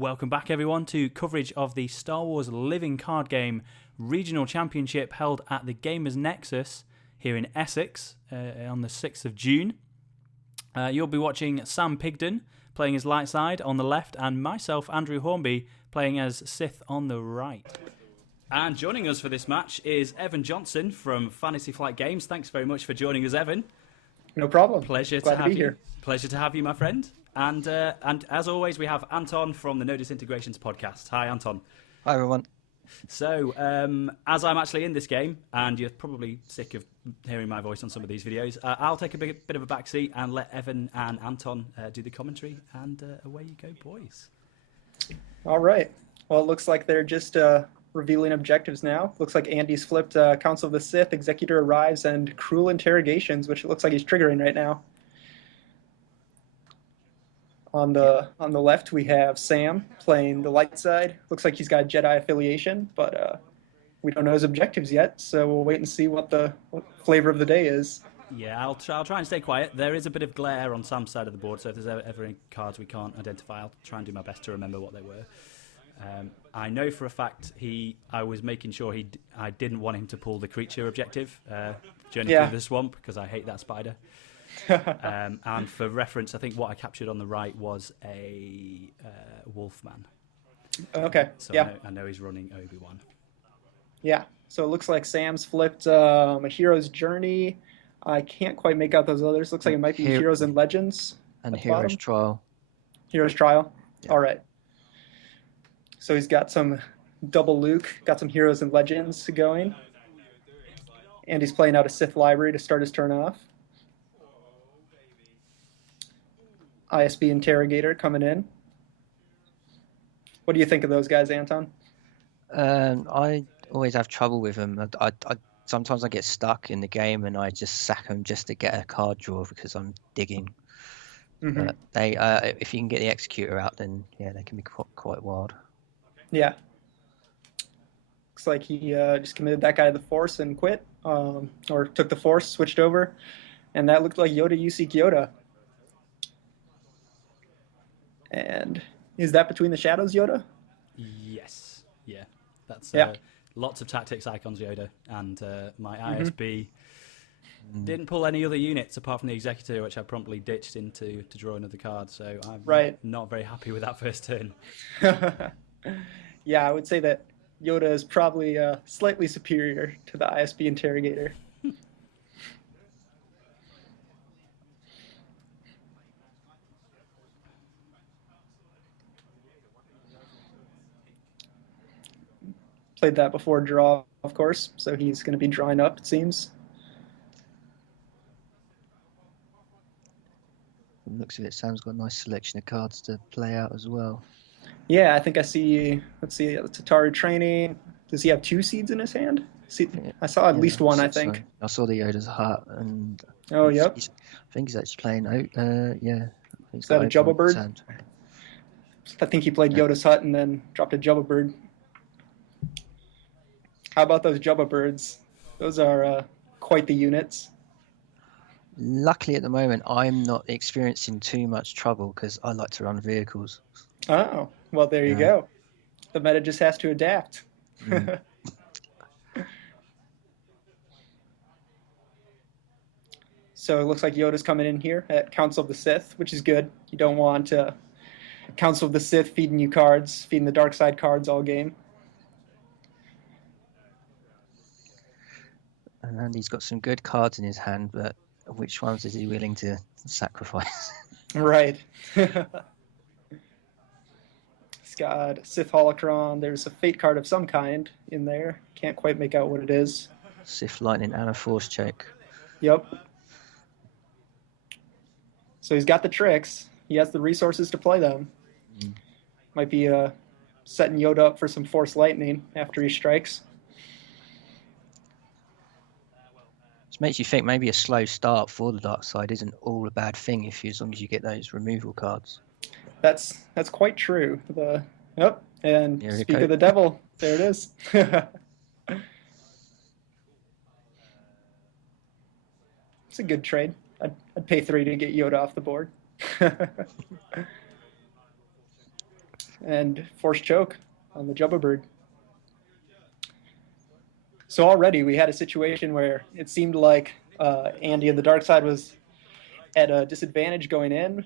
Welcome back, everyone, to coverage of the Star Wars Living Card Game Regional Championship held at the Gamerz Nexus here in Essex on the 6th of June. You'll be watching Sam Pigden playing as Lightside on the left and myself, Andrew Hornby, playing as Sith on the right. And joining us for this match is Evan Johnson from Fantasy Flight Games. Thanks very much for joining us, Evan. No problem. Pleasure Glad to have be you here. Pleasure to have you, my friend. And as always, we have Anton from the No Disintegrations podcast. Hi, Anton. Hi, everyone. So, as I'm actually in this game, and you're probably sick of hearing my voice on some of these videos, I'll take a bit of a backseat and let Evan and Anton do the commentary, and away you go, boys. All right. Well, it looks like they're just revealing objectives now. Looks like Andy's flipped Council of the Sith, Executor Arrives, and Cruel Interrogations, which it looks like he's triggering right now. On the left, we have Sam playing the light side. Looks like he's got Jedi affiliation, but we don't know his objectives yet, so we'll wait and see what flavor of the day is. Yeah, I'll try and stay quiet. There is a bit of glare on Sam's side of the board, so if there's ever any cards we can't identify, I'll try and do my best to remember what they were. I know for a fact I was making sure I didn't want him to pull the creature objective, Journey Through the Swamp, because I hate that spider. And for reference, I think what I captured on the right was a Wolfman. Okay. So yeah. I know he's running Obi-Wan. Yeah. So it looks like Sam's flipped a Hero's Journey. I can't quite make out those others. Looks like it might be Heroes and Legends. And Hero's Trial. Hero's Trial. Yeah. All right. So he's got some double Luke, got some Heroes and Legends going. And he's playing out a Sith Library to start his turn off. ISB Interrogator coming in. What do you think of those guys, Anton? I always have trouble with them. Sometimes I get stuck in the game and I just sack them just to get a card draw because I'm digging. Mm-hmm. But if you can get the Executor out, then yeah, they can be quite wild. Yeah. Looks like he just committed that guy to the Force and quit, or took the Force, switched over, and that looked like Yoda You Seek Yoda. And is that Between the Shadows Yoda? Yes. Yeah. That's yeah. Lots of tactics icons Yoda, and my ISB didn't pull any other units apart from the Executor, which I promptly ditched to draw another card. So I'm not very happy with that first turn. Yeah, I would say that Yoda is probably slightly superior to the ISB Interrogator. Played that before draw, of course, so he's going to be drawing up, it seems. From the looks of it, Sam's got a nice selection of cards to play out as well. Yeah, I think I see, let's see, the Tatari Training. Does he have 2 seeds in his hand? I saw at least one, I think. So. I saw the Yoda's Hut, and oh, yep. I think he's actually playing out, yeah. Is that a Jubba Bird? I think he played Yoda's Hut and then dropped a Jubba Bird. How about those Jubba Birds? Those are quite the units. Luckily, at the moment, I'm not experiencing too much trouble because I like to run vehicles. Oh, well, there you go. The meta just has to adapt. Mm. So it looks like Yoda's coming in here at Council of the Sith, which is good. You don't want Council of the Sith feeding you cards, feeding the dark side cards all game. And Andy's got some good cards in his hand, but which ones is he willing to sacrifice? Right. He's got Sith Holocron. There's a Fate card of some kind in there. Can't quite make out what it is. Sith Lightning and a Force Check. Yep. So he's got the tricks. He has the resources to play them. Mm. Might be setting Yoda up for some Force Lightning after he strikes. Makes you think maybe a slow start for the dark side isn't all a bad thing as long as you get those removal cards. That's quite true. And Here speak of the devil, there it is. It's a good trade. I'd pay 3 to get Yoda off the board. and force choke on the Jubba Bird. So already we had a situation where it seemed like Andy and the dark side was at a disadvantage going in.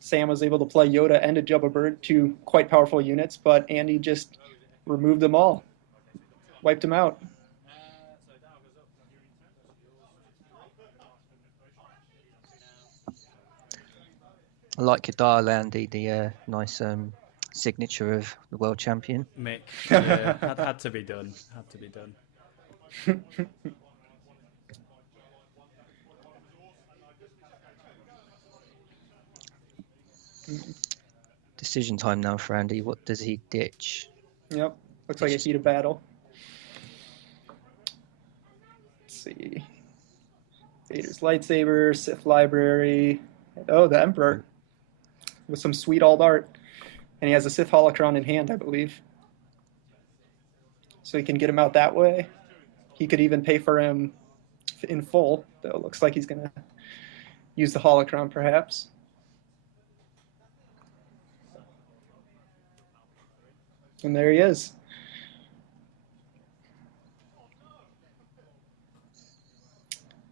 Sam was able to play Yoda and a Jubba Bird, two quite powerful units, but Andy just removed them all, wiped them out. I like your dial, Andy, the nice signature of the world champion. Mick, yeah, had to be done. Had to be done. Decision time now for Andy. What does he ditch? Yep, looks like a heat of battle. Let's see. Vader's lightsaber, Sith library. Oh, the Emperor with some sweet old art. And he has a Sith holocron in hand, I believe. So he can get him out that way. He could even pay for him in full, though it looks like he's going to use the holocron perhaps. And there he is.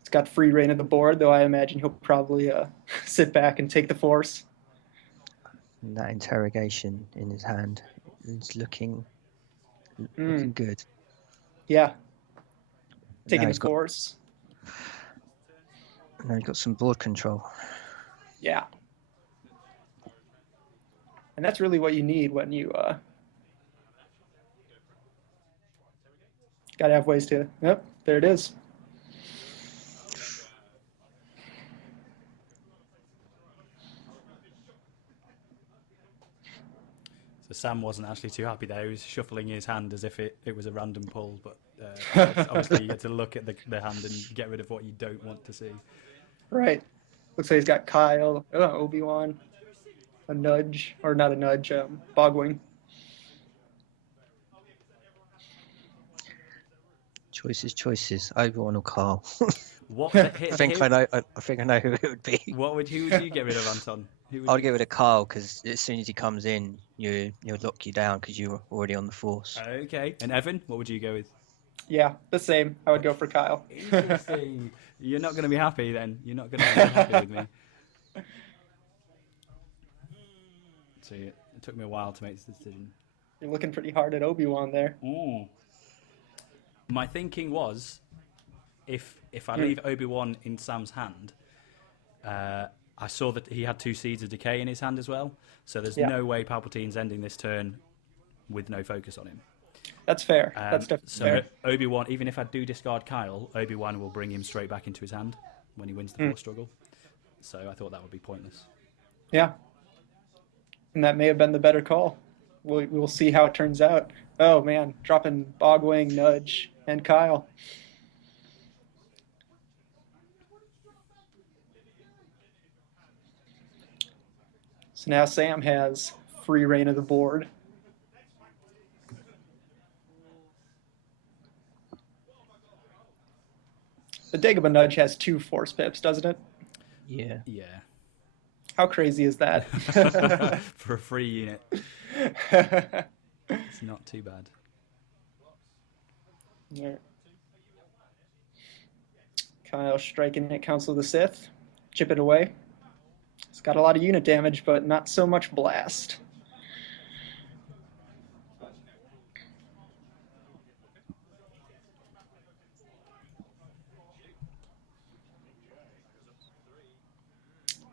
It's got free reign of the board, though I imagine he'll probably sit back and take the force. And that interrogation in his hand is looking good. Yeah. Taking Now the force. Now he's got some board control. Yeah. And that's really what you need when you gotta have ways to. Yep, there it is. So Sam wasn't actually too happy there. He was shuffling his hand as if it was a random pull, but obviously you get to look at the hand and get rid of what you don't want to see. Right. Looks like he's got Kyle, Obi-Wan, a nudge, or not a nudge, Bogwing. Choices. Obi-Wan or Carl. What? I think I know who it would be. Who would you get rid of, Anton? I'd get rid of Carl because as soon as he comes in, he'll lock you down because you're already on the force. Okay. And Evan, what would you go with? Yeah, the same. I would go for Kyle. Interesting. You're not going to be happy then. You're not going to be happy with me. So it took me a while to make this decision. You're looking pretty hard at Obi-Wan there. My thinking was, if I leave Obi-Wan in Sam's hand, I saw that he had 2 Seeds of Decay in his hand as well. So there's no way Palpatine's ending this turn with no focus on him. That's fair. That's definitely fair. Obi-Wan, even if I do discard Kyle, Obi-Wan will bring him straight back into his hand when he wins the Force struggle. So I thought that would be pointless. Yeah. And that may have been the better call. We'll see how it turns out. Oh, man. Dropping Bogwing, Nudge, and Kyle. So now Sam has free reign of the board. The Dagobah Nudge has 2 force pips, doesn't it? Yeah. Yeah. How crazy is that? For a free unit. It's not too bad. Yeah. Kyle striking at Council of the Sith. Chip it away. It's got a lot of unit damage, but not so much blast.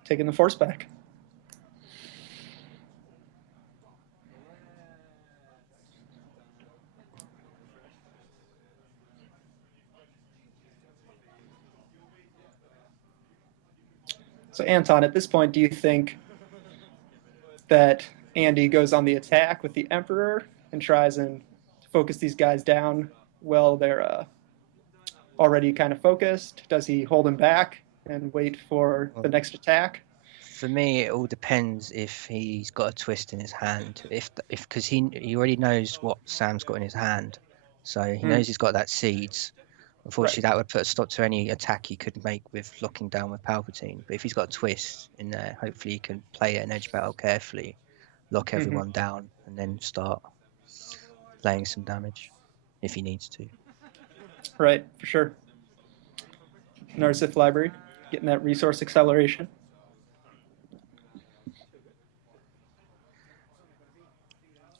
Taking the force back. So Anton, at this point, do you think that Andy goes on the attack with the Emperor and tries and focus these guys down while they're already kind of focused? Does he hold them back and wait for the next attack? For me, it all depends if he's got a twist in his hand. Because he already knows what Sam's got in his hand, so he knows he's got that Seeds. Unfortunately, that would put a stop to any attack he could make with locking down with Palpatine. But if he's got a twist in there, hopefully he can play an edge battle carefully lock everyone down, and then start laying some damage if he needs to. Right, for sure. Another Sith library, getting that resource acceleration.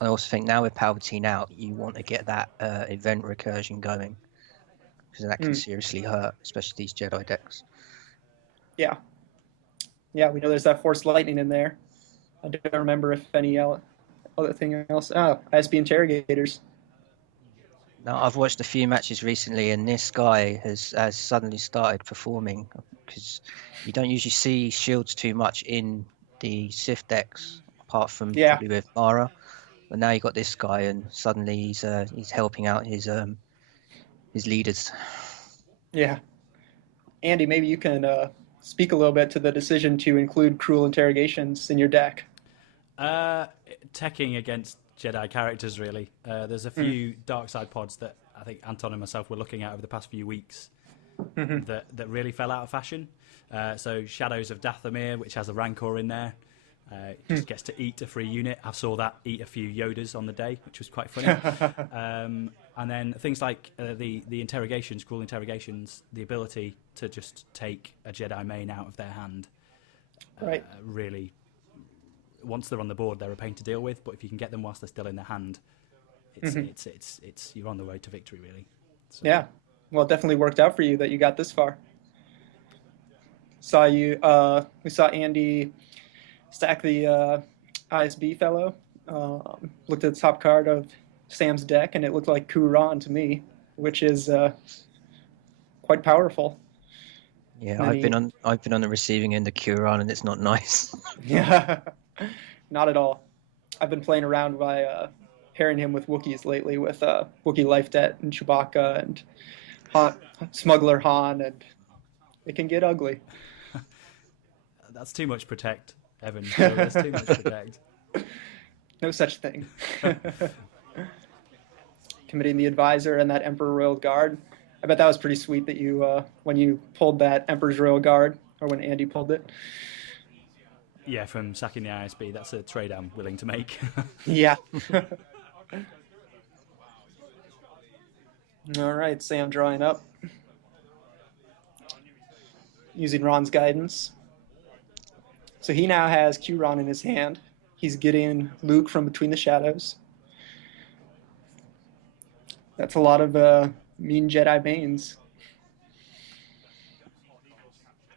I also think now with Palpatine out, you want to get that event recursion going, because that can seriously hurt, especially these Jedi decks. Yeah. Yeah, we know there's that Force Lightning in there. I don't remember if any other thing else. ISB Interrogators. Now, I've watched a few matches recently, and this guy has suddenly started performing, because you don't usually see shields too much in the Sith decks, apart from probably with Mara. But now you got this guy, and suddenly he's helping out his leaders. Yeah. Andy, maybe you can speak a little bit to the decision to include cruel interrogations in your deck. Teching against Jedi characters, really. There's a few dark side pods that I think Anton and myself were looking at over the past few weeks that really fell out of fashion. So Shadows of Dathomir, which has a Rancor in there, just gets to eat a free unit. I saw that eat a few Yodas on the day, which was quite funny. And then things like the interrogations, cruel interrogations, the ability to just take a Jedi main out of their hand. Right. Really, once they're on the board, they're a pain to deal with. But if you can get them whilst they're still in their hand, it's you're on the road to victory, really. So. Yeah. Well, it definitely worked out for you that you got this far. We saw Andy stack the ISB fellow. Looked at the top card of Sam's deck, and it looked like Kuran to me, which is quite powerful. Yeah, I've been on the receiving end of Kuran, and it's not nice. Yeah, not at all. I've been playing around by pairing him with Wookiees lately, with Wookiee Life Debt and Chewbacca and Smuggler Han, and it can get ugly. That's too much protect, Evan. That's too much protect. No such thing. Committing the Advisor and that Emperor Royal Guard. I bet that was pretty sweet that you, when you pulled that Emperor's Royal Guard, or when Andy pulled it. Yeah, from sacking the ISB, that's a trade I'm willing to make. Yeah. All right, Sam drawing up. Using Ron's guidance. So he now has Q-Ron in his hand. He's getting Luke from between the shadows. That's a lot of mean Jedi mains.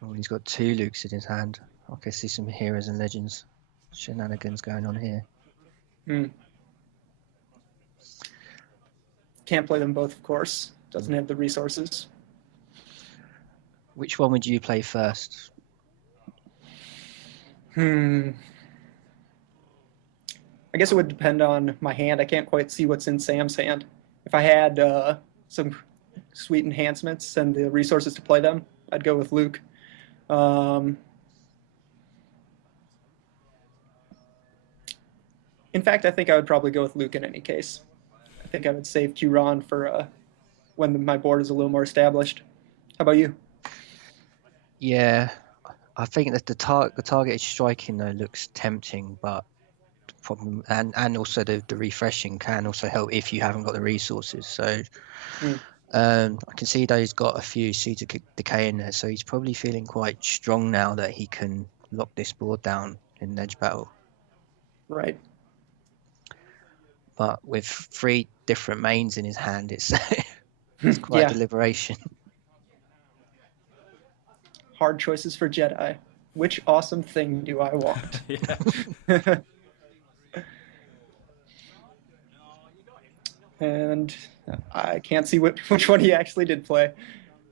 Oh, he's got 2 Lukes in his hand. I can see some Heroes and Legends shenanigans going on here. Can't play them both, of course. Doesn't have the resources. Which one would you play first? I guess it would depend on my hand. I can't quite see what's in Sam's hand. If I had some sweet enhancements and the resources to play them, I'd go with Luke. In fact, I think I would probably go with Luke in any case. I think I would save Q-Ron for when my board is a little more established. How about you? Yeah, I think that the targeted striking though looks tempting, but the problem and also the refreshing can also help if you haven't got the resources. So I can see that he's got a few Seeds of Decay in there, so he's probably feeling quite strong now that he can lock this board down in edge battle. Right. But with 3 different mains in his hand, it's quite a deliberation. Hard choices for Jedi. Which awesome thing do I want? And I can't see which one he actually did play.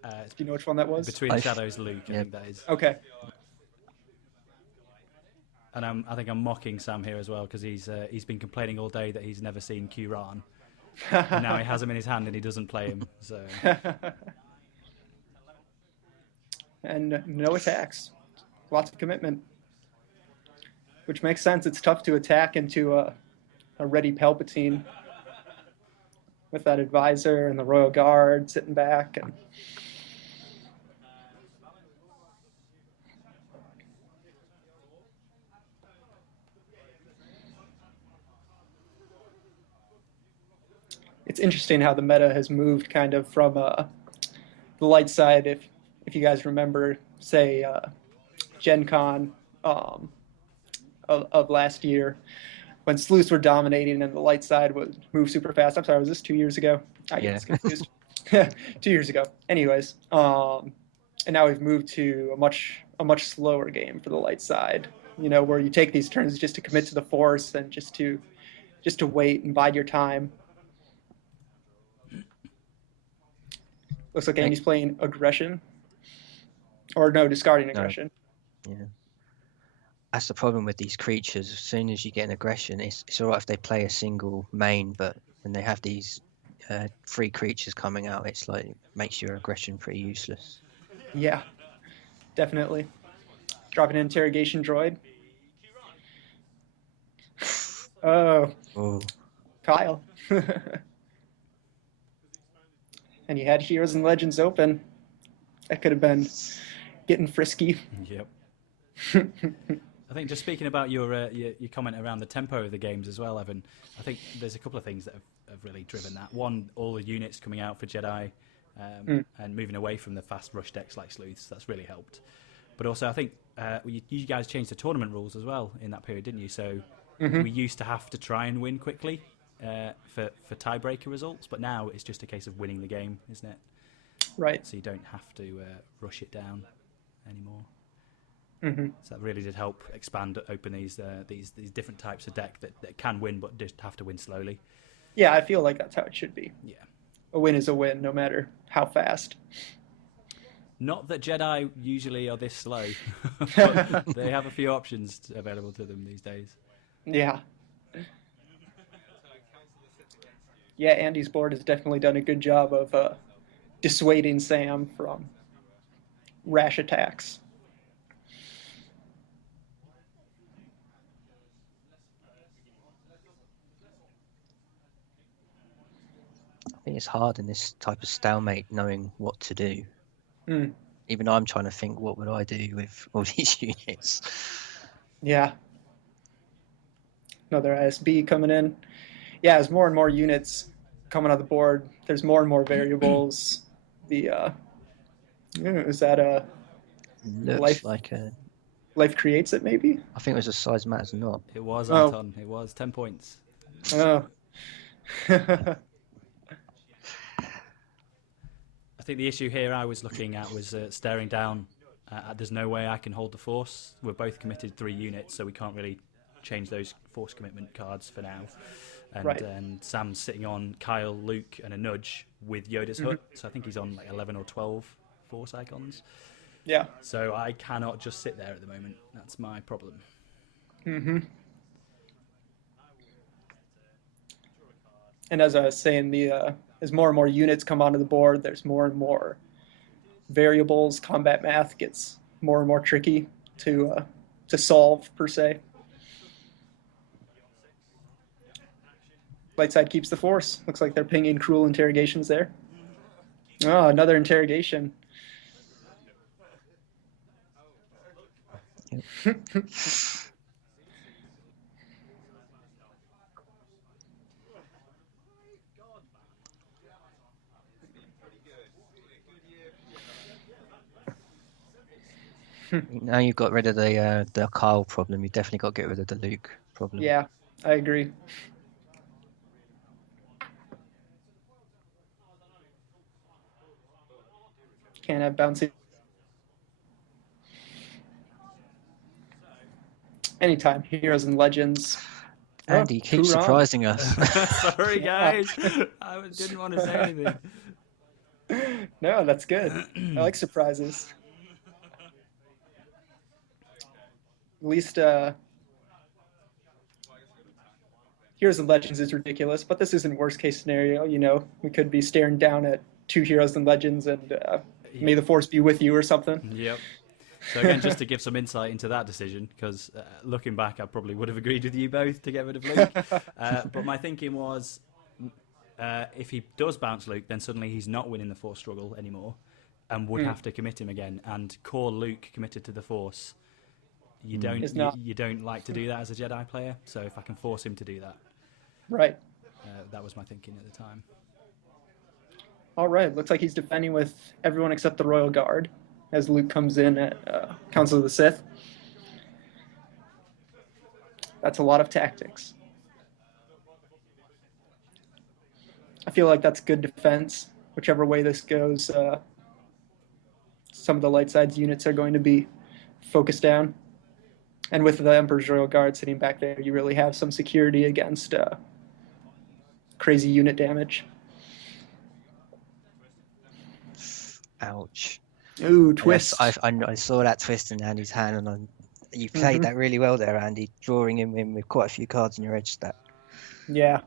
Do you know which one that was? Between the Shadows, Luke, I think that is. Okay. And I think I'm mocking Sam here as well, because he's been complaining all day that he's never seen Q-Ran. And now he has him in his hand and he doesn't play him. So. And no attacks. Lots of commitment. Which makes sense. It's tough to attack into a ready Palpatine with that Advisor and the Royal Guard sitting back. And it's interesting how the meta has moved kind of from the light side. If you guys remember, say Gen Con of last year, when sleuths were dominating and the light side would move super fast. I'm sorry, was this 2 years ago? I get confused. 2 years ago. Anyways, and now we've moved to a much slower game for the light side. You know, where you take these turns just to commit to the force and just to wait and bide your time. Looks like Andy's playing aggression, or no, discarding aggression. Yeah. That's the problem with these creatures. As soon as you get an aggression, it's all right if they play a single main, but when they have these free creatures coming out, it's like makes your aggression pretty useless. Yeah, definitely. Dropping an interrogation droid. Oh, Kyle. And you had Heroes and Legends open. That could have been getting frisky. Yep. I think just speaking about your comment around the tempo of the games as well, Evan, I think there's a couple of things that have really driven that. One, all the units coming out for Jedi and moving away from the fast rush decks like Sleuths, that's really helped. But also I think you guys changed the tournament rules as well in that period, didn't you? So we used to have to try and win quickly for tiebreaker results, but now it's just a case of winning the game, isn't it? Right. So you don't have to rush it down anymore. Mm-hmm. So that really did help open these different types of deck that can win, but just have to win slowly. Yeah, I feel like that's how it should be. Yeah, a win is a win, no matter how fast. Not that Jedi usually are this slow. But they have a few options available to them these days. Yeah. Yeah, Andy's board has definitely done a good job of dissuading Sam from rash attacks. I think it's hard in this type of stalemate knowing what to do. Mm. Even I'm trying to think, what would I do with all these units? Yeah. Another ISB coming in. Yeah, as more and more units coming on the board, there's more and more variables. Is that a Looks like a life creates it? Maybe. I think it was a size matters not. It was Anton. It was 10 points. Oh. I think the issue here I was looking at was staring down. There's no way I can hold the force. We're both committed 3 units, so we can't really change those force commitment cards for now. And, right. And Sam's sitting on Kyle, Luke, and a nudge with Yoda's hut. So I think he's on like 11 or 12 force icons. Yeah. So I cannot just sit there at the moment. That's my problem. Mm-hmm. And as I was saying, as more and more units come onto the board, there's more and more variables. Combat math gets more and more tricky to solve, per se. Lightside keeps the force. Looks like they're pinging cruel interrogations there. Oh, another interrogation. Now you've got rid of the Kyle problem, you've definitely got to get rid of the Luke problem. Yeah, I agree. Can't have bouncy. Anytime, Heroes and Legends. Andy, keep surprising us. Sorry, guys. I didn't want to say anything. No, that's good. I like surprises. At least Heroes and Legends is ridiculous, but this isn't worst case scenario. You know, we could be staring down at 2 Heroes and Legends and may the force be with you or something. Yep. So again, just to give some insight into that decision, because looking back, I probably would have agreed with you both to get rid of Luke. But my thinking was, if he does bounce Luke, then suddenly he's not winning the force struggle anymore, and would have to commit him again. And core Luke committed to the force, you don't like to do that as a Jedi player. So if I can force him to do that, right. That was my thinking at the time. All right, looks like he's defending with everyone except the Royal Guard as Luke comes in at Council of the Sith. That's a lot of tactics. I feel like that's good defense. Whichever way this goes, some of the Lightside units are going to be focused down. And with the Emperor's Royal Guard sitting back there, you really have some security against crazy unit damage. Ouch. Ooh, twist. Yes, I saw that twist in Andy's hand, and you played that really well there, Andy, drawing him in with quite a few cards in your edge stack. Yeah.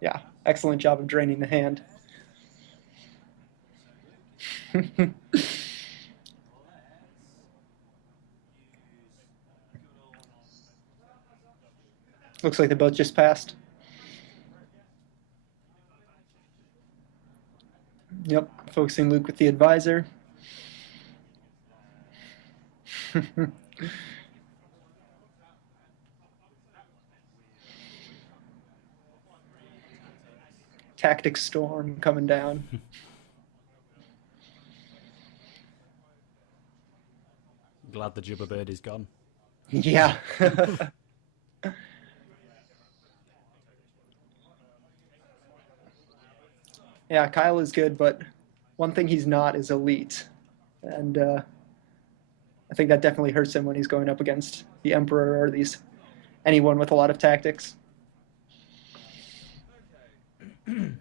Yeah, excellent job of draining the hand. Looks like they both just passed. Yep, focusing Luke with the advisor. Tactic storm coming down. Glad the Jubba bird is gone. Yeah. Yeah, Kyle is good, but one thing he's not is elite. And I think that definitely hurts him when he's going up against the Emperor or anyone with a lot of tactics. You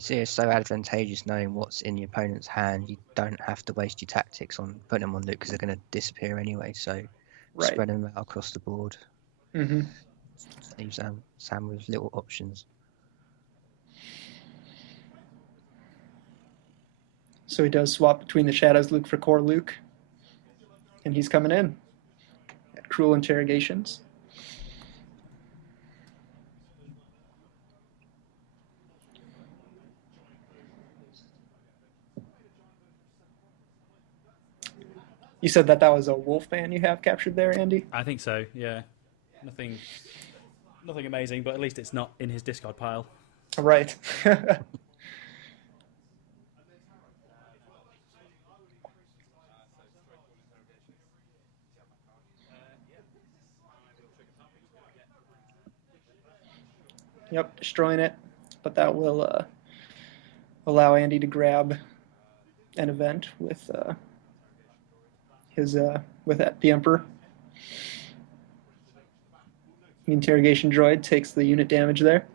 see, it's so advantageous knowing what's in your opponent's hand. You don't have to waste your tactics on putting them on Luke because they're going to disappear anyway. So spread them out across the board. Mm-hmm. Leaves Sam with little options. So he does swap between the Shadows Luke for Core Luke. And he's coming in. Cruel interrogations. You said that was a Wolfman you have captured there, Andy? I think so, yeah. Nothing amazing, but at least it's not in his discard pile. Right. Yep, destroying it, but that will allow Andy to grab an event with the Emperor. The interrogation droid takes the unit damage there.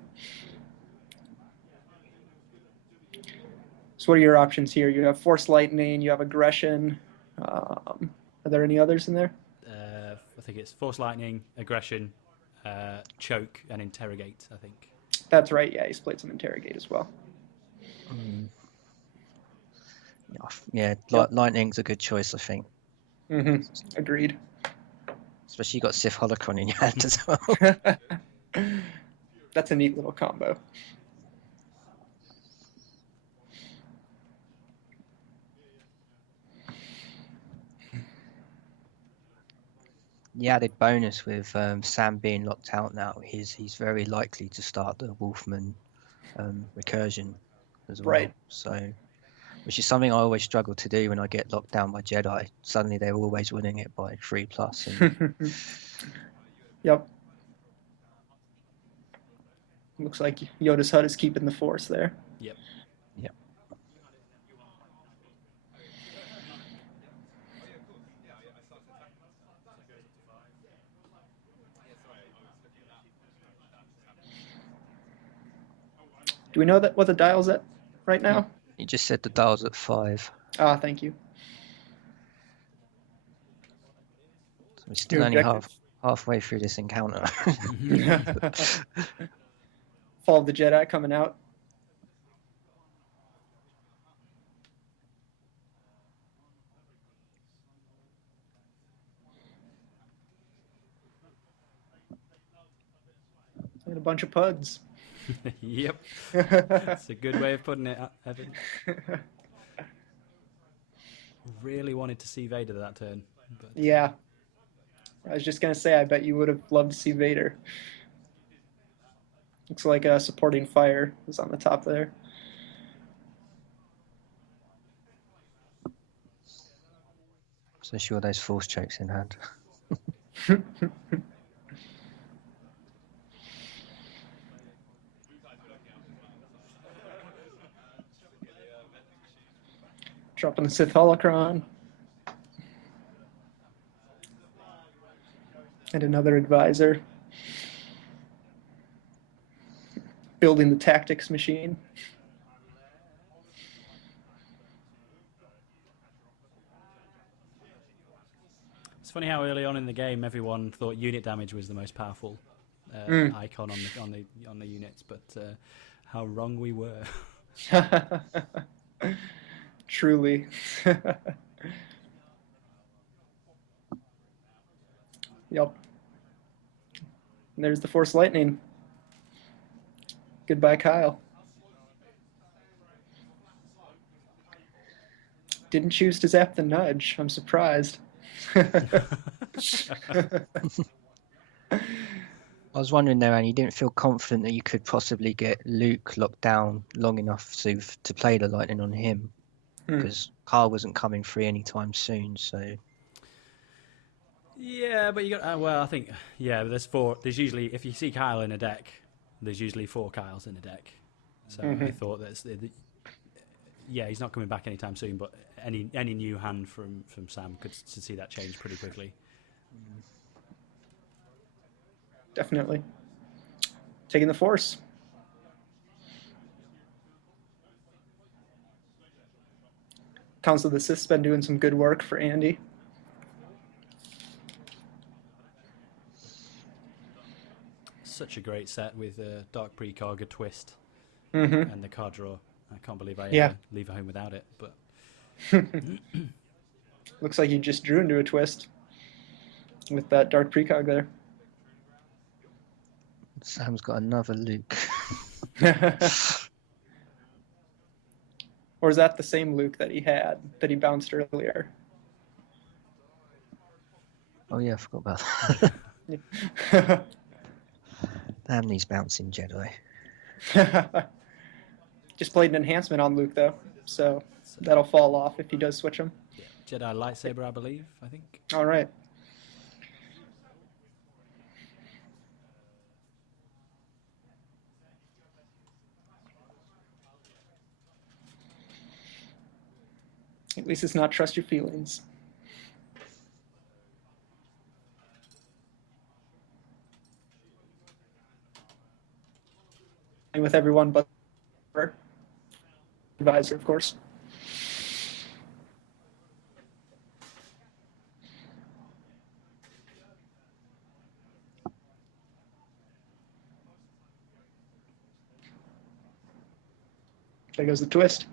So what are your options here? You have Force Lightning, you have Aggression. Are there any others in there? I think it's Force Lightning, Aggression, Choke, and Interrogate, I think. That's right, yeah, he's played some Interrogate as well. Yeah, Lightning's a good choice, I think. Mm-hmm. Agreed. Especially you got Sith Holocron in your hand as well. That's a neat little combo. The added bonus with Sam being locked out now is he's very likely to start the Wolfman recursion as well. Right. So, which is something I always struggle to do when I get locked down by Jedi. Suddenly they're always winning it by 3+. And Yep. Looks like Yoda's hut is keeping the Force there. Yep. Yep. Do we know what the dial's at right now? You just said the dial's at 5. Ah, thank you. So we're still only halfway through this encounter. Fall of the Jedi coming out. And a bunch of puds. Yep. That's a good way of putting it, Evan. Really wanted to see Vader that turn. But... Yeah. I was just gonna say, I bet you would have loved to see Vader. Looks like supporting fire is on the top there. So sure those force chokes in hand. Dropping the Sith Holocron. And another advisor. Building the tactics machine. It's funny how early on in the game everyone thought unit damage was the most powerful icon on the units, but how wrong we were. Truly. Yep. And there's the Force Lightning. Goodbye, Kyle. Didn't choose to zap the nudge. I'm surprised. I was wondering there, and you didn't feel confident that you could possibly get Luke locked down long enough to play the lightning on him, because Carl wasn't coming free anytime soon. So yeah, but you got well. I think there's four. There's usually, if you see Kyle in a deck, there's usually 4 Kyles in a deck. So I thought he's not coming back anytime soon. But any new hand from Sam could see that change pretty quickly. Definitely. Taking the Force. Council of the Sith's been doing some good work for Andy. Such a great set with Dark Precog, a twist, and the card draw. I can't believe I ever leave home without it. But looks like you just drew into a twist with that Dark Precog there. Sam's got another Luke. Or is that the same Luke that he had, that he bounced earlier? Oh yeah, I forgot about that. Damn these bouncing Jedi. Just played an enhancement on Luke, though, so that'll fall off if he does switch him. Yeah, Jedi lightsaber, I believe. I think. All right. At least it's not trust your feelings. And with everyone but advisor, of course. There goes the twist.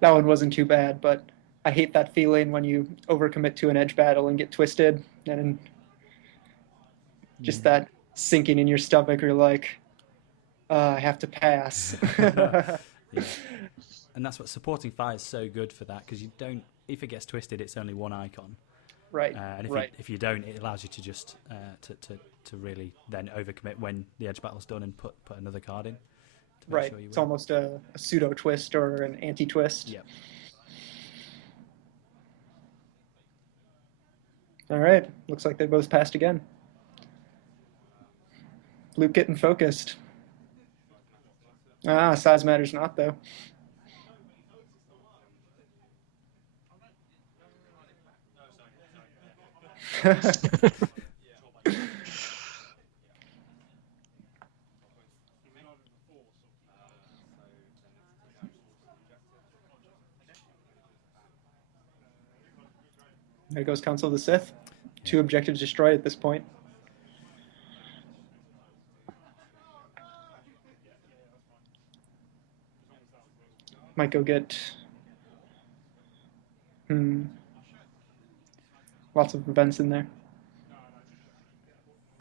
That one wasn't too bad, but I hate that feeling when you overcommit to an edge battle and get twisted, and just that sinking in your stomach, or like, I have to pass. Yeah. And that's what supporting fire is so good for that, because you don't. If it gets twisted, it's only one icon. Right. And if you don't, it allows you to just to really then overcommit when the edge battle's done and put another card in. Right. Sure it's almost a pseudo twist or an anti twist. Yep. All right. Looks like they both passed again. Luke getting focused. Size matters not, though. There goes Council of the Sith. 2 objectives destroyed at this point. Might go get... Lots of events in there.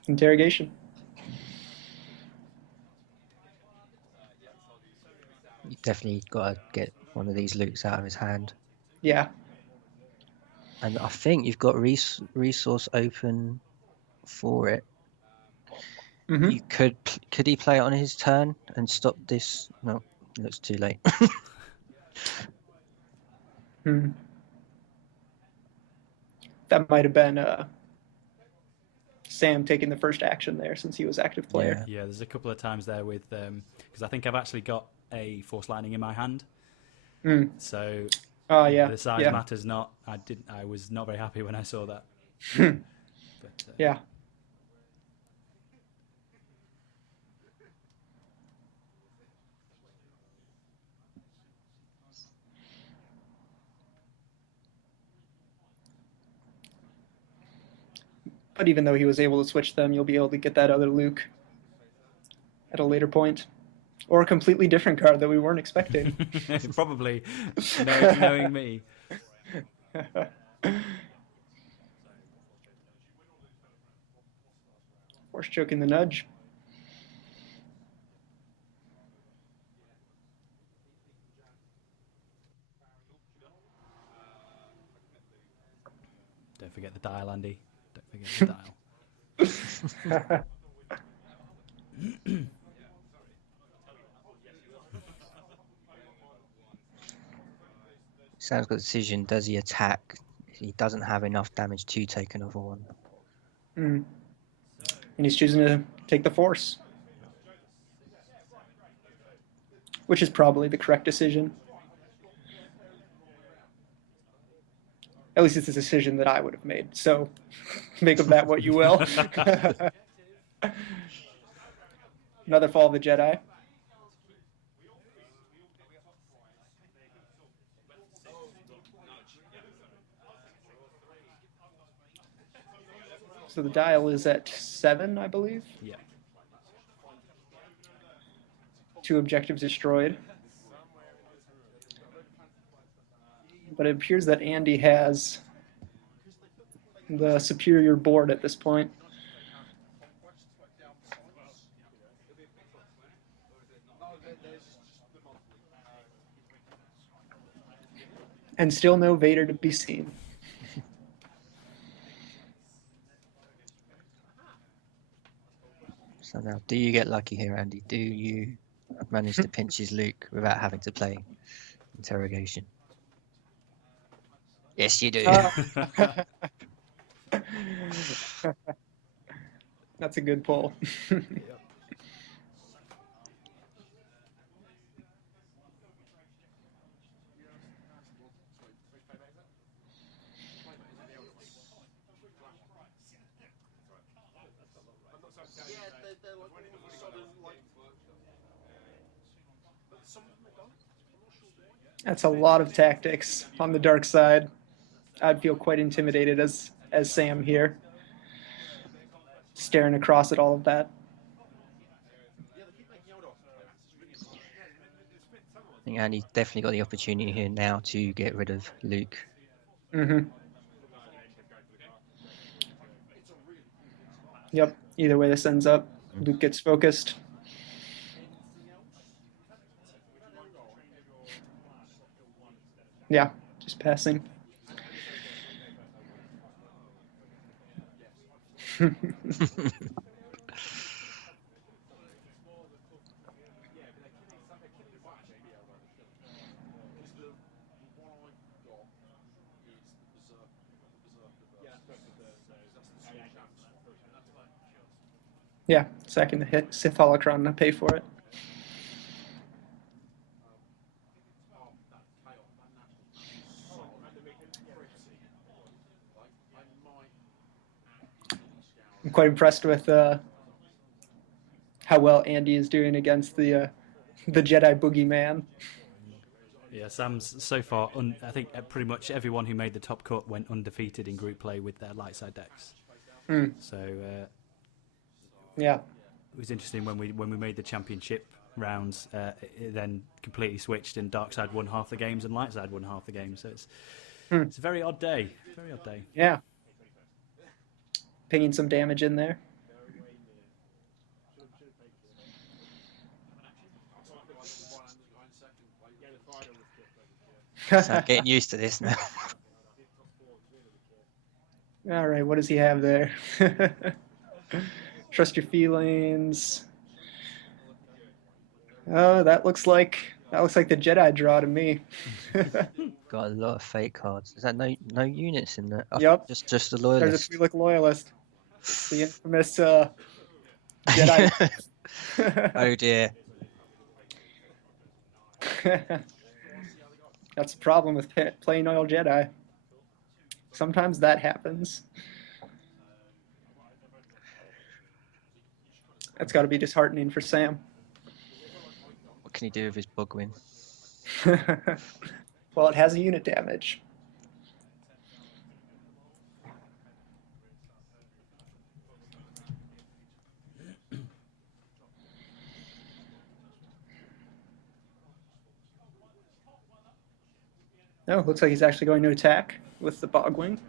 Interrogation. You definitely got to get one of these loots out of his hand. Yeah. And I think you've got resource open for it. Mm-hmm. You could he play it on his turn and stop this? No, it looks too late. That might have been Sam taking the first action there since he was active player. Yeah, there's a couple of times there with because I think I've actually got a Force Lightning in my hand. So the size matters not. I was not very happy when I saw that. But, yeah. But even though he was able to switch them, you'll be able to get that other Luke at a later point. Or a completely different card that we weren't expecting. Probably, knowing me. Force choking the nudge. Don't forget the dial, Andy. Don't forget the dial. Sam's got a decision. Does he attack? He doesn't have enough damage to take another one. And he's choosing to take the Force. Which is probably the correct decision. At least it's a decision that I would have made. So make of that what you will. Another Fall of the Jedi. So the dial is at 7, I believe. Yeah. 2 objectives destroyed. But it appears that Andy has the superior board at this point. And still no Vader to be seen. So now, do you get lucky here, Andy? Do you manage to pinch his Luke without having to play interrogation? Yes, you do. That's a good pull. That's a lot of tactics on the dark side. I'd feel quite intimidated as Sam here, staring across at all of that. I think Andy's definitely got the opportunity here now to get rid of Luke. Yep. Either way this ends up, Luke gets focused. Yeah, just passing. Yeah, second to hit Sith Holocron and pay for it. I'm quite impressed with how well Andy is doing against the Jedi Boogeyman. Yeah, Sam's so far, I think pretty much everyone who made the top cut went undefeated in group play with their Lightside decks. So yeah, it was interesting when we made the championship rounds. It then completely switched, and Darkside won half the games and Lightside won half the games. So it's a very odd day. Very odd day. Yeah, pinging some damage in there. So I'm getting used to this now. All right, what does he have there? Trust your feelings. Oh, that looks like the Jedi draw to me. Got a lot of fake cards. Is that no units in there? Oh, Yep. just a There's a loyalist. Twi'lek loyalist. It's the infamous Jedi. Oh dear. That's the problem with playing oil Jedi. Sometimes that happens. That's got to be disheartening for Sam. What can he do with his Bugwin? Well, it has a unit damage. No, looks like he's actually going to attack with the Bogwing.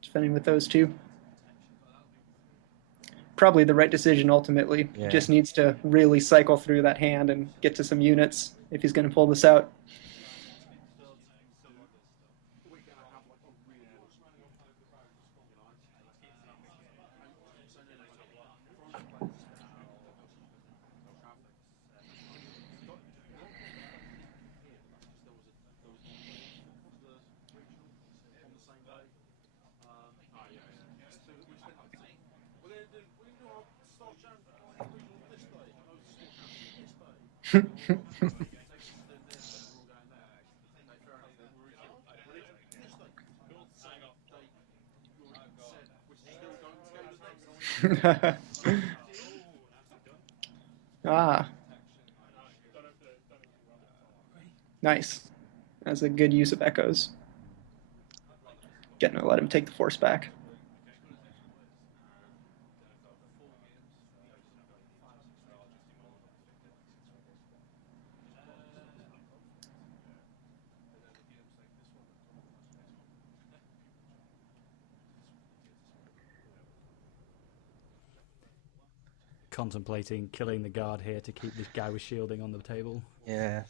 Defending with those two. Probably the right decision ultimately. Yeah. Just needs to really cycle through that hand and get to some units if he's going to pull this out. Ah. Nice. That's a good use of echoes. Getting to let him take the force back. Contemplating killing the guard here to keep this guy with shielding on the table. Yeah.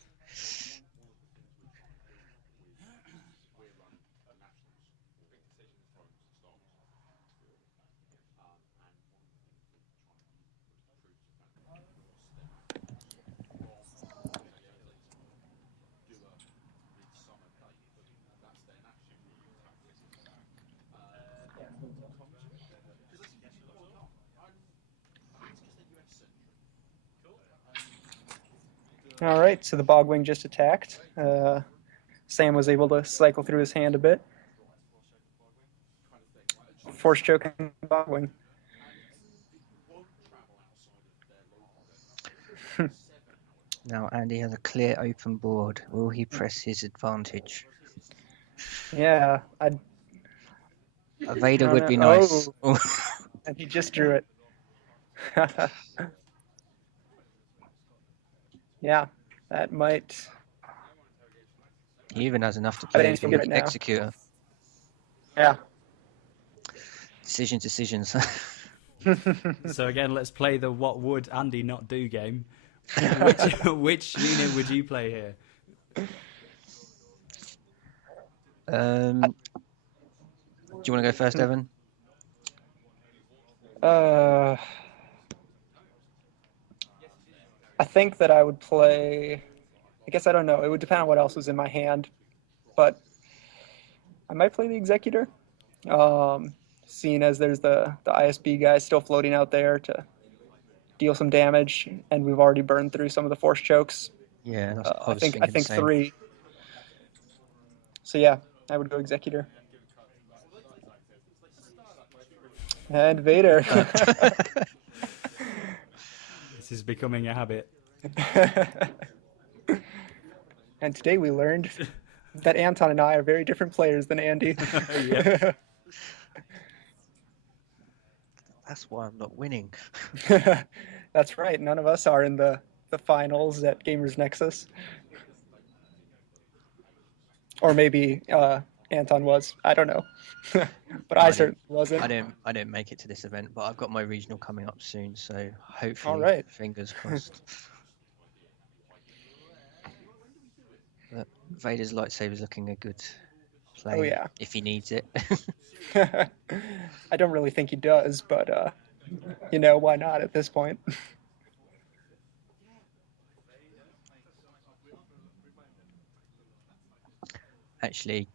All right, so the Bogwing just attacked. Sam was able to cycle through his hand a bit. Force choking Bogwing. Now Andy has a clear open board. Will he press his advantage? Yeah, A Vader would be nice. Oh, and he just drew it. Yeah, that might. He even has enough to I play think he'll get it the now. Executor. Yeah. Decisions. So again, let's play the what would Andy not do game. Which unit would you play here? Do you want to go first, Evan? I think that I would play. I guess I don't know. It would depend on what else was in my hand, but I might play the Executor. Seeing as there's the ISB guy still floating out there to deal some damage, and we've already burned through some of the force chokes. Yeah, that's, I think the same. 3. So yeah, I would go Executor. And Vader. This is becoming a habit. And today we learned that Anton and I are very different players than Andy. Yeah. That's why I'm not winning. That's right. None of us are in the finals at Gamerz Nexus. Or maybe Anton was. I don't know. But I certainly wasn't. I didn't make it to this event, but I've got my regional coming up soon, so hopefully, all right. fingers crossed. Vader's lightsaber is looking a good play. Oh yeah. If he needs it. I don't really think he does, but you know, why not at this point? Actually,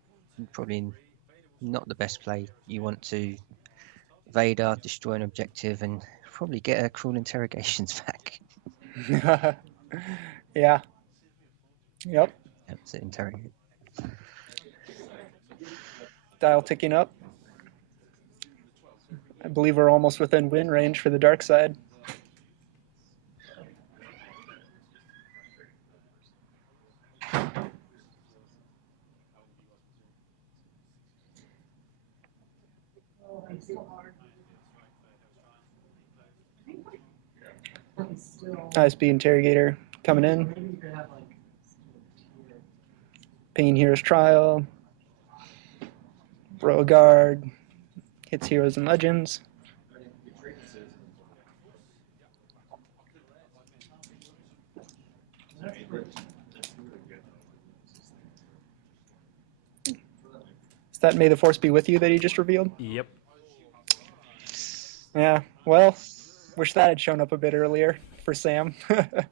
probably not the best play. You want to Vader, destroy an objective, and probably get a cruel interrogations back. Yeah. Yep. That's it, interrogate. Dial ticking up. I believe we're almost within win range for the dark side. ISB interrogator coming in. Pinging Heroes Trial. Royal Guard. Hits Heroes and Legends. Is that May the Force be with you that he just revealed? Yep. Yeah, well, wish that had shown up a bit earlier for Sam. At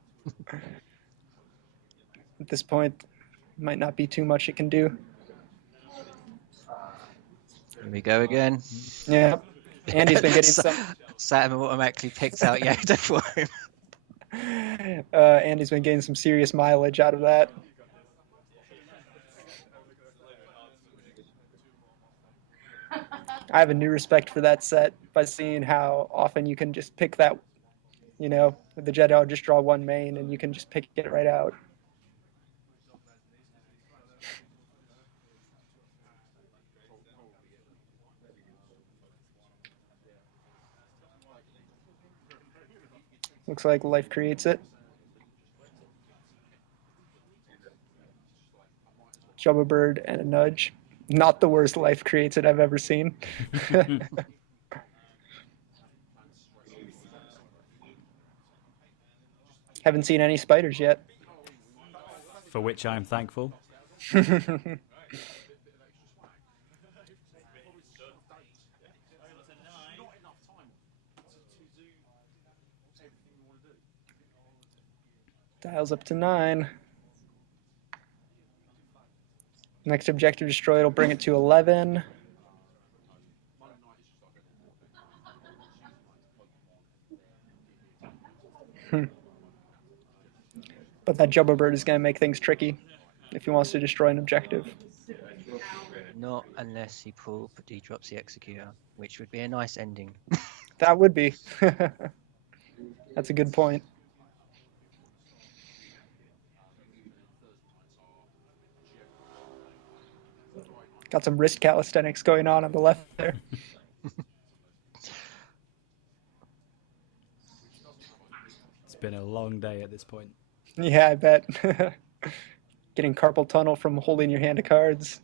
this point, might not be too much it can do. Here we go again. Yeah, Andy's been getting some. Sam automatically picked out Yoda for him. Andy's been getting some serious mileage out of that. I have a new respect for that set by seeing how often you can just pick that, you know, with the Jedi, just draw one main and you can just pick it right out. Looks like life creates it. Jubba Bird and a nudge. Not the worst life creates it I've ever seen. Haven't seen any spiders yet. For which I'm thankful. Dials up to 9. Next objective destroyed will bring it to 11. But that Jubba Bird is going to make things tricky if he wants to destroy an objective. Not unless he drops the Executor, which would be a nice ending. That would be. That's a good point. Got some wrist calisthenics going on the left there. It's been a long day at this point. Yeah, I bet. Getting carpal tunnel from holding your hand of cards.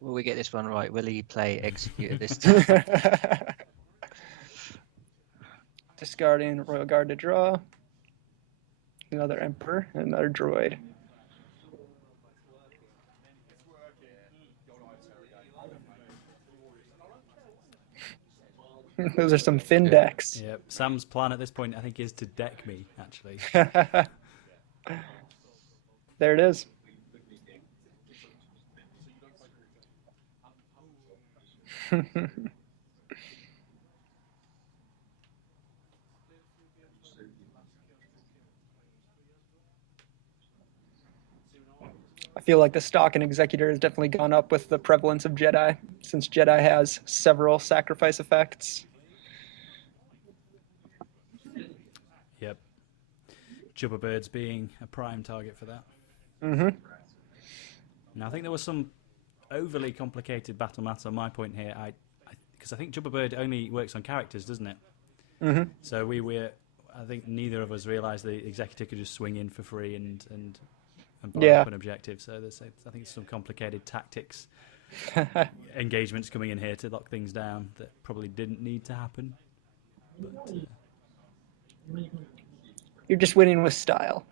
Will we get this one right? Will he play Executor this time? Discarding Royal Guard to draw. Another Emperor, and another Droid. Those are some thin decks. Yep. Sam's plan at this point, I think, is to deck me, actually. There it is. I feel like the stock and Executor has definitely gone up with the prevalence of Jedi, since Jedi has several sacrifice effects. Yep. Jubba Birds being a prime target for that. Mm-hmm. Now, I think there was some overly complicated battle maths on my point here. Because I think Jubba Bird only works on characters, doesn't it? Mm-hmm. So I think neither of us realised the Executor could just swing in for free and and blow up an objective. So I think it's some complicated tactics engagements coming in here to lock things down that probably didn't need to happen. But, you're just winning with style.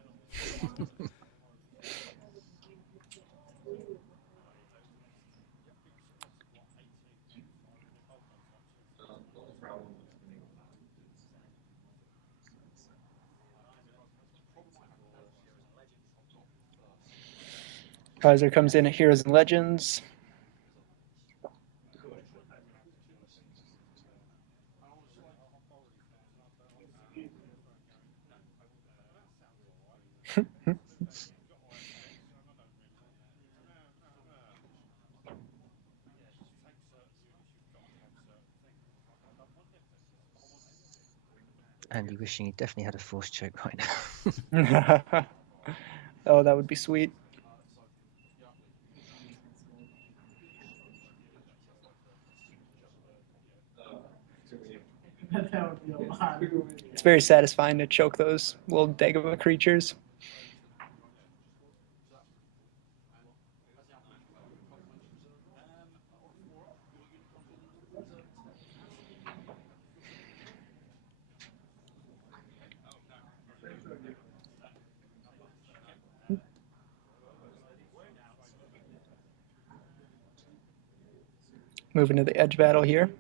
Kaiser comes in at Heroes and Legends. Andy wishing he definitely had a force choke right now. Oh, that would be sweet. It's very satisfying to choke those little Dagobah creatures. Moving to the edge battle here.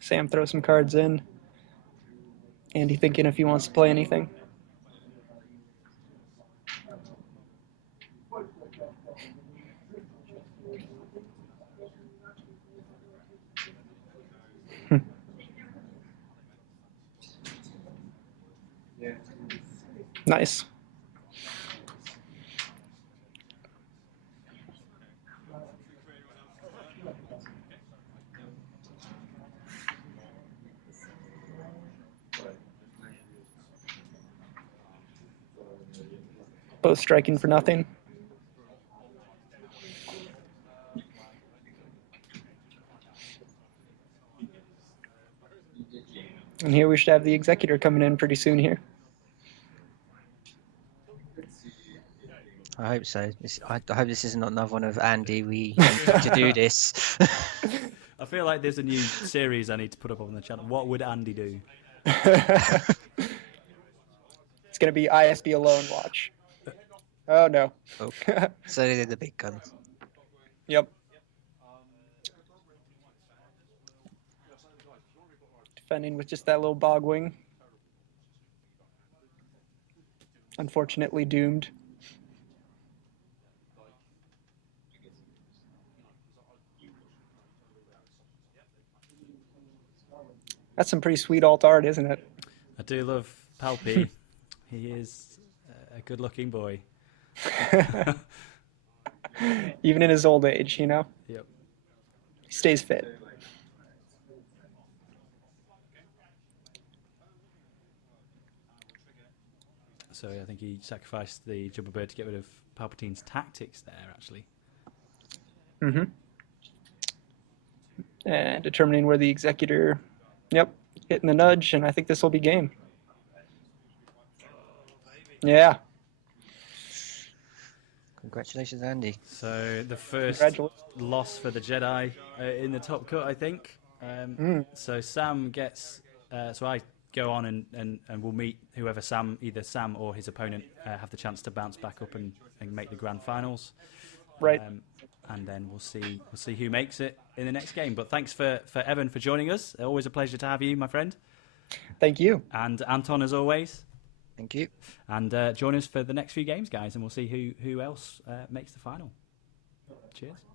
Sam throws some cards in. Andy thinking if he wants to play anything. Nice. Both striking for nothing. And here we should have the Executor coming in pretty soon here. I hope so. I hope this is not another one of Andy. We need to do this. I feel like there's a new series I need to put up on the channel. What would Andy do? It's going to be ISB alone watch. Oh, no. Oh, so they did the big guns. Yep. Defending with just that little bog wing. Unfortunately doomed. That's some pretty sweet alt art, isn't it? I do love Palpy. He is a good-looking boy. Even in his old age, you know? Yep. He stays fit. So I think he sacrificed the Jumbo Bird to get rid of Palpatine's tactics there, actually. Mm-hmm. And determining where the Executor... Yep, hitting the nudge, and I think this will be game. Yeah. Congratulations, Andy. So the first loss for the Jedi in the top cut, I think. So Sam gets... so I go on and we'll meet whoever either Sam or his opponent have the chance to bounce back up and make the grand finals. Right. And then we'll see who makes it in the next game. But thanks for Evan for joining us. Always a pleasure to have you, my friend. Thank you. And Anton, as always. Thank you. And join us for the next few games, guys, and we'll see who else makes the final. Cheers.